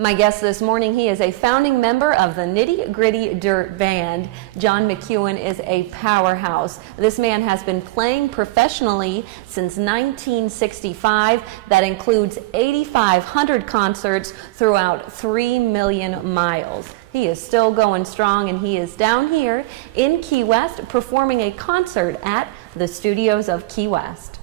My guest this morning, he is a founding member of the Nitty Gritty Dirt Band. John McEuen is a powerhouse. This man has been playing professionally since 1965. That includes 8,500 concerts throughout 3 million miles. He is still going strong, and he is down here in Key West performing a concert at the studios of Key West.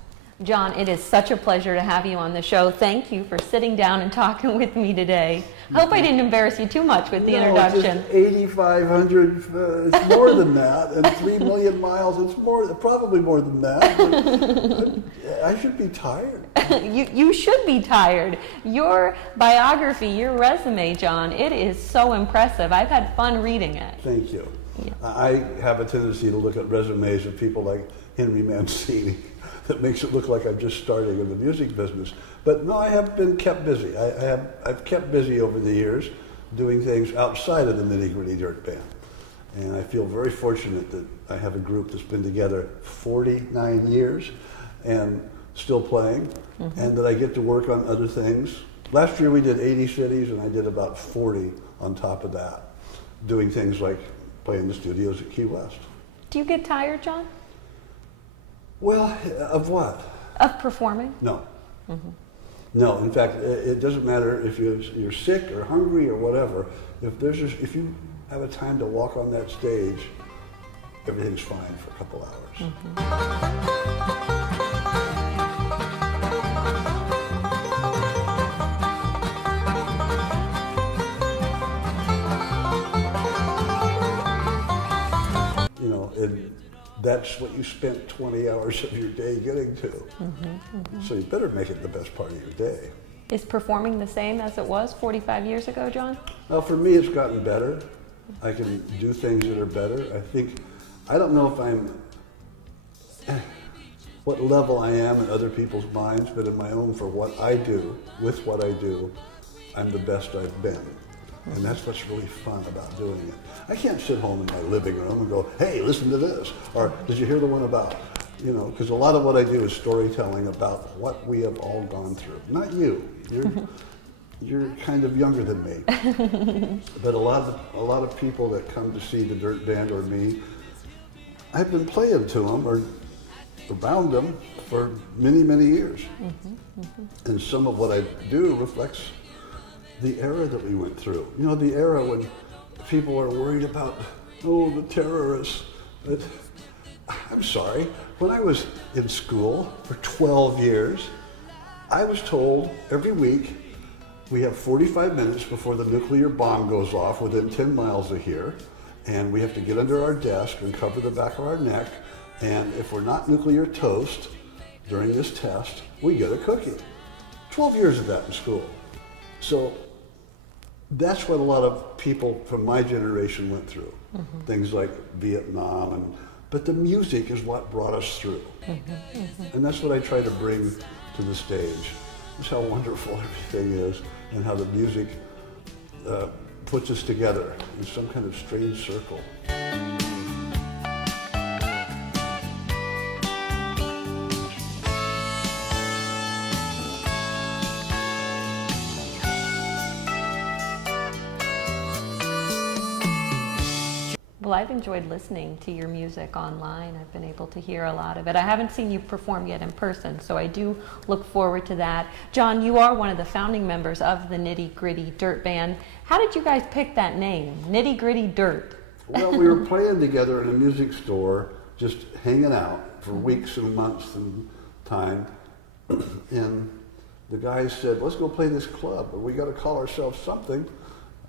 John, it is such a pleasure to have you on the show. Thank you for sitting down and talking with me today. I hope I didn't embarrass you too much with the introduction. Just 8,500, it's more than that, and 3 million miles, it's probably more than that. I should be tired. You should be tired. Your biography, your resume, John, it is so impressive. I've had fun reading it. Thank you. Yeah. I have a tendency to look at resumes of people like Henry Mancini. That makes it look like I'm just starting in the music business. But no, I have been kept busy. I've kept busy over the years doing things outside of the Nitty Gritty Dirt Band. And I feel very fortunate that I have a group that's been together 49 years and still playing, and that I get to work on other things. Last year we did 80 cities, and I did about 40 on top of that, doing things like playing the studios at Key West. Do you get tired, John? Well, of what? Of performing? No. No, in fact, it doesn't matter if you're sick or hungry or whatever. If you have a time to walk on that stage, everything's fine for a couple hours. You know, that's what you spent 20 hours of your day getting to. So you better make it the best part of your day. Is performing the same as it was 45 years ago, John? Well, for me, it's gotten better. I can do things that are better. I don't know if what level I am in other people's minds, but in my own, for what I do, with what I do, I'm the best I've been. And that's what's really fun about doing it. I can't sit home in my living room and go, hey, listen to this. Or, did you hear the one about, you know, because a lot of what I do is storytelling about what we have all gone through. Not you. You're kind of younger than me. But a lot of people that come to see the Dirt Band or me, I've been playing to them or around them for many, many years. And some of what I do reflects the era that we went through. You know, the era when people are worried about, oh, the terrorists. But I'm sorry, when I was in school for 12 years, I was told every week we have 45 minutes before the nuclear bomb goes off within 10 miles of here, and we have to get under our desk and cover the back of our neck, and if we're not nuclear toast during this test, we get a cookie. 12 years of that in school. So that's what a lot of people from my generation went through. Things like Vietnam, but the music is what brought us through. And that's what I try to bring to the stage. It's how wonderful everything is, and how the music puts us together in some kind of strange circle. Well, I've enjoyed listening to your music online. I've been able to hear a lot of it. I haven't seen you perform yet in person, so I do look forward to that. John, you are one of the founding members of the Nitty Gritty Dirt Band. How did you guys pick that name, Nitty Gritty Dirt? Well, we were playing together in a music store, just hanging out for weeks and months and time. And the guy said, let's go play this club, but we got to call ourselves something.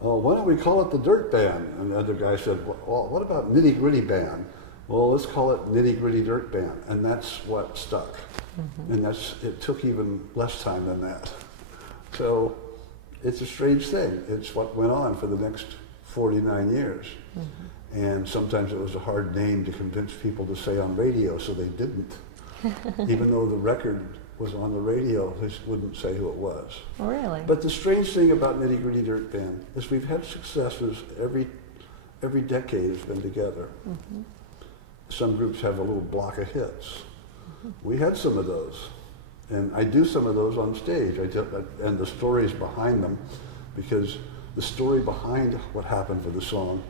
Oh, why don't we call it the Dirt Band? And the other guy said, well, what about Nitty Gritty Band? Well, let's call it Nitty Gritty Dirt Band. And that's what stuck. And it took even less time than that. So it's a strange thing. It's what went on for the next 49 years. And sometimes it was a hard name to convince people to say on radio, so they didn't. Even though the record was on the radio, they wouldn't say who it was. Really? But the strange thing about Nitty Gritty Dirt Band is we've had successes every decade has been together. Some groups have a little block of hits. We had some of those. And I do some of those on stage. And the stories behind them because the story behind what happened for the song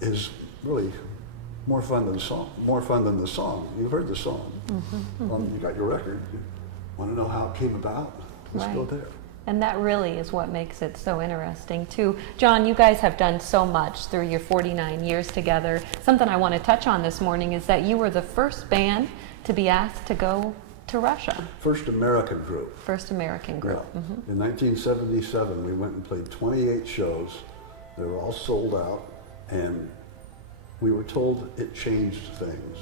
is really more fun than the song. More fun than the song. You've heard the song. Well, you got your record. You want to know how it came about? Let's go there. And that really is what makes it so interesting too. John, you guys have done so much through your 49 years together. Something I want to touch on this morning is that you were the first band to be asked to go to Russia. First American group. First American group. Yeah. In 1977, we went and played 28 shows. They were all sold out, and we were told it changed things.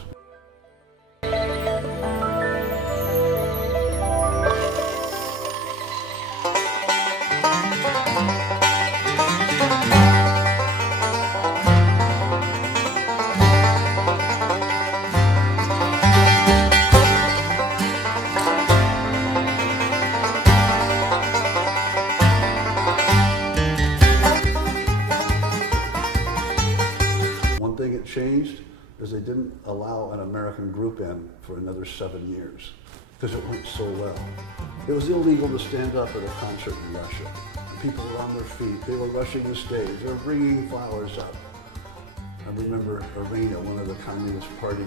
Changed is they didn't allow an American group in for another 7 years because it went so well. It was illegal to stand up at a concert in Russia. People were on their feet. They were rushing the stage. They were bringing flowers up. I remember Arena, one of the Communist Party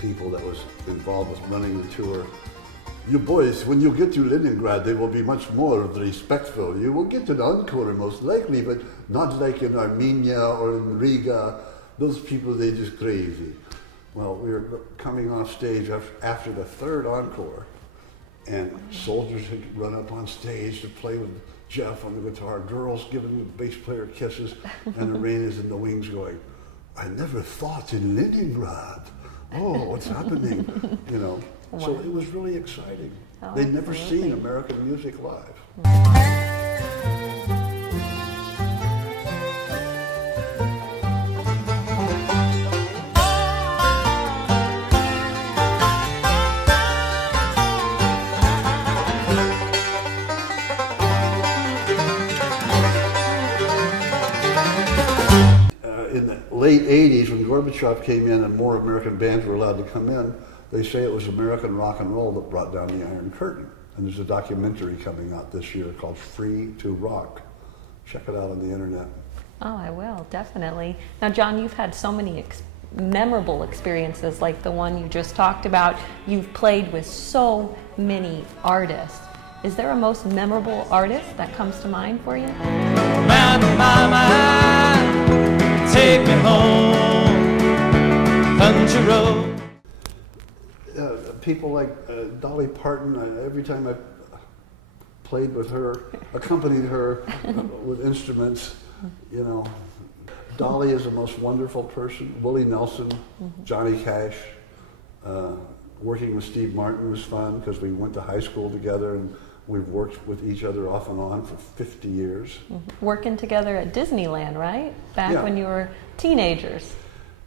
people that was involved with running the tour. You boys, when you get to Leningrad, they will be much more respectful. You will get an encore most likely, but not like in Armenia or in Riga. Those people, they're just crazy. Well, we were coming off stage after the third encore, and soldiers had run up on stage to play with Jeff on the guitar, girls giving the bass player kisses, and Arena's in the wings going, I never thought in Leningrad. Oh, what's happening? You know. Wow. So it was really exciting. Oh, they'd never seen American music live. In the late 80s, when Gorbachev came in and more American bands were allowed to come in, they say it was American rock and roll that brought down the Iron Curtain. And there's a documentary coming out this year called Free to Rock. Check it out on the internet. Oh, I will, definitely. Now, John, you've had so many memorable experiences like the one you just talked about. You've played with so many artists. Is there a most memorable artist that comes to mind for you? Mountain Mama, take me home, country road. People like Dolly Parton, every time I played with her, accompanied her with instruments, you know. Dolly is the most wonderful person. Willie Nelson, Johnny Cash. Working with Steve Martin was fun because we went to high school together and we've worked with each other off and on for 50 years. Working together at Disneyland, right? Back when you were teenagers.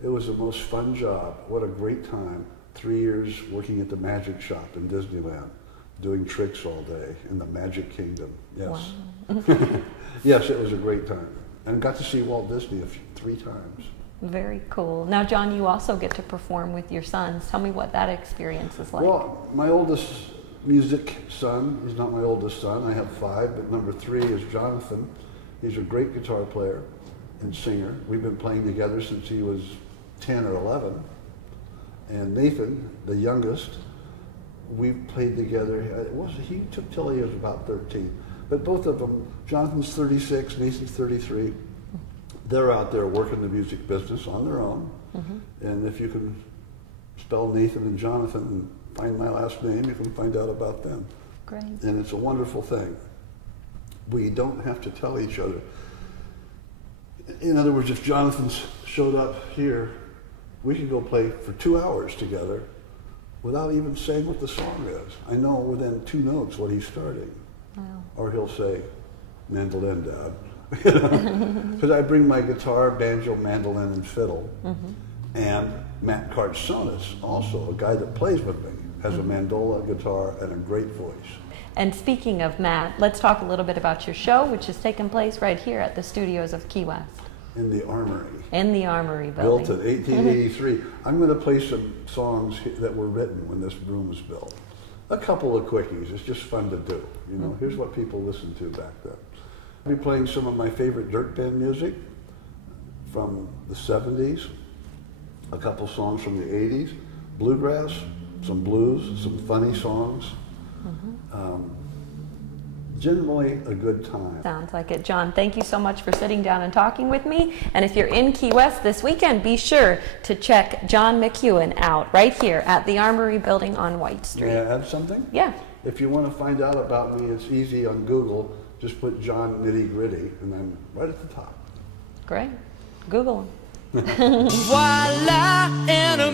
It was the most fun job. What a great time. 3 years working at the Magic Shop in Disneyland, doing tricks all day in the Magic Kingdom. Yes. Wow. Yes, it was a great time. And got to see Walt Disney 3 times. Very cool. Now, John, you also get to perform with your sons. Tell me what that experience is like. Well, my oldest music son, he's not my oldest son, I have 5, but number 3 is Jonathan. He's a great guitar player and singer. We've been playing together since he was 10 or 11. And Nathan, the youngest, we've played together. He took till he was about 13. But both of them, Jonathan's 36, Nathan's 33. They're out there working the music business on their own. And if you can spell Nathan and Jonathan and find my last name, you can find out about them. Great. And it's a wonderful thing. We don't have to tell each other. In other words, if Jonathan showed up here, we could go play for 2 hours together without even saying what the song is. I know within 2 notes what he's starting. Wow. Or he'll say, mandolin, Dad. Because I bring my guitar, banjo, mandolin, and fiddle. And Matt Kartsonis, also a guy that plays with me, has a mandola, guitar, and a great voice. And speaking of Matt, let's talk a little bit about your show, which is taking place right here at the studios of Key West. In the Armory. In the Armory building. Built in 1883. I'm going to play some songs that were written when this room was built. A couple of quickies. It's just fun to do. You know, here's what people listened to back then. I'll be playing some of my favorite dirt band music from the 70s, a couple songs from the 80s, bluegrass, some blues, some funny songs. Generally a good time. Sounds like it. John, thank you so much for sitting down and talking with me. And if you're in Key West this weekend, be sure to check John McEuen out right here at the Armory Building on White Street. May I add something? Yeah. If you want to find out about me, it's easy on Google. Just put John Nitty Gritty, and I'm right at the top. Great. Google him. Voila, in a